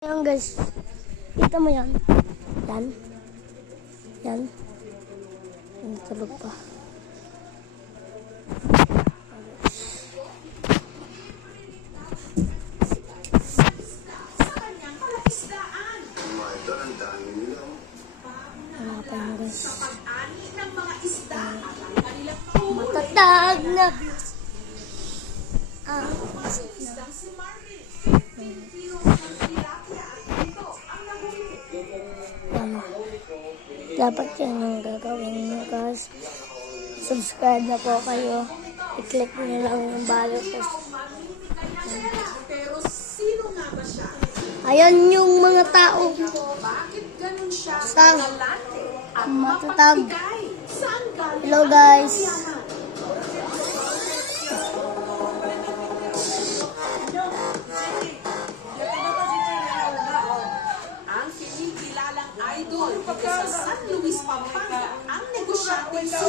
Ayan guys, kita mo yan? Yan. Yan. Yan, tulog pa. Wala pa yun guys. Matatag na. Dapat yan yung gagawin nyo guys. Subscribe na po kayo. I-click nyo lang yung balo ko. Ayan yung mga tao sa matatag. Hello guys. Idol sa San Luis, Pampanga, ang negosyante si